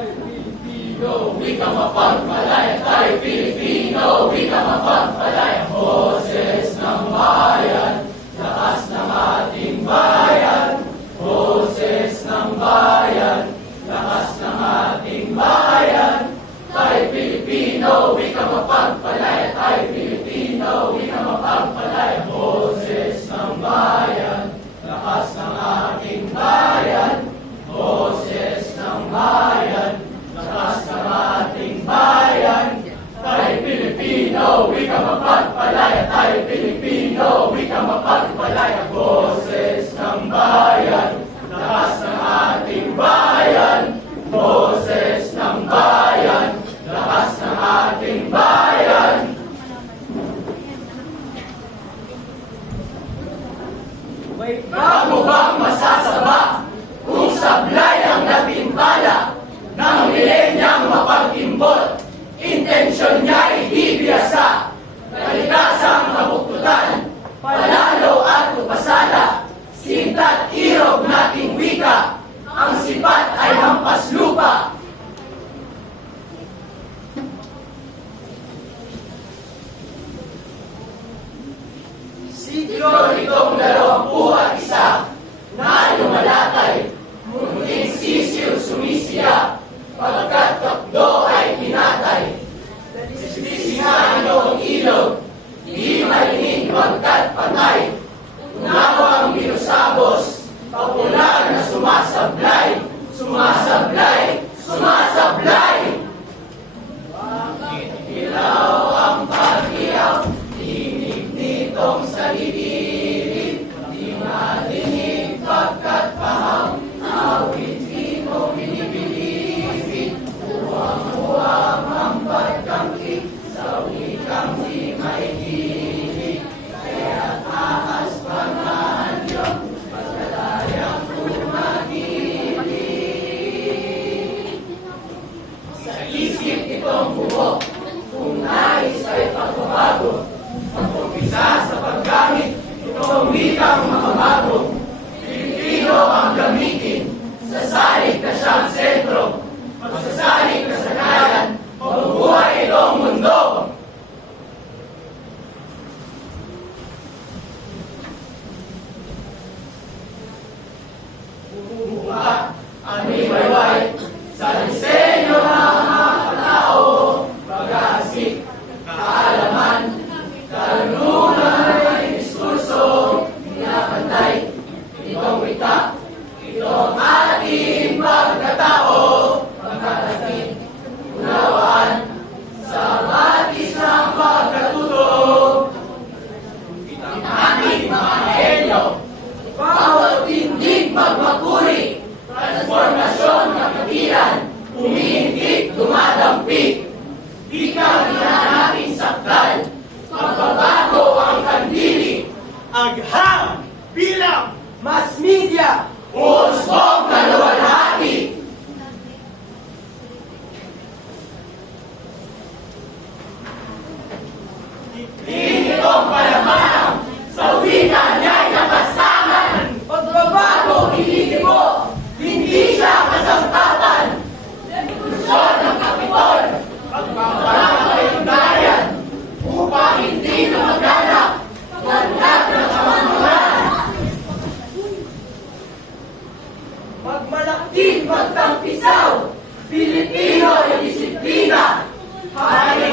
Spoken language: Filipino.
Pilipino, wika mapagmalaya. Tayo Pilipino, wika mapagmalaya. Boses ng bayan, lakas ng ating bayan. Boses ng bayan, lakas ng ating bayan. Tayo Pilipino, wika mapagmalaya. Tayo Pilipino, wika mapagmalaya. Boses ng bayan, lakas ng ating bayan. Boses ng bayan, lakas ng ating bayan. Tayo Pilipino, wika mapagmalaya. Tayo Pilipino, wika mapagmalaya. Boses ng bayan, lakas ng ating bayan. Boses ng bayan, lakas ng ating bayan. Bago bang masasaba kung sablay ang napimpala ng milenyang mapag-imbot? Intensyon niya'y di biyasa, kalikasang kabuktutan, palalo at upasala, sinta't irog nating wika, ang sipat ay hampas lupa. Siglo itong 21 na lumalatay, munting sisiw sumisiya, pagkat takdo ay pinatay. Sisihan iyong ilog, di marinig pagkat patay. Unawang minusabos, popular na sumasablay, sumasablay, sumasablay. Bakit ilaw ang pag-iyaw, tinig nitong salidilid, di marinig pagkat paham, awit di mo binibilibid, huwang-huwang ang pagkangkit, sa wikang di may hilig, kaya't ahas pangahan yun, pagkalayang pumagilig. Sa isip itong buo, kung nais ay pagbabago, mag-umpisa sa paggamit, itong wikang makabago. Pilipino ang gamitin, sasalig na siyang sentro, magsasalig na sanayan, mabubuhay itong mundo. Bumubuka ang liwayway sa disenyo ng mga tao, pag-aasik, kaalaman, karunungan ay diskurso, pinapantay, itong wika, itong ating pagkatao, pagkatatin, unawaan, sa batis ng pagkatuto, ang ating mga henyo, bawat tindig magmapuri, transformasyon ng katiran, umiintik, dumadampik, di ka natin sakdal, magbabago ang kandili, Agham bilang mass media, usbong na luwalhati. Ikling itong palamanang, sa wika niya'y nakasangan, pagbabago ililibo, hindi siya kasangkapan. Revolusyon ng Kapitol, pagbabalang kalendaryan, upang hindi lumaganap, pagkat ng kamamahan. Magmalakting magtampisaw, Pilipino ay disiplina, hari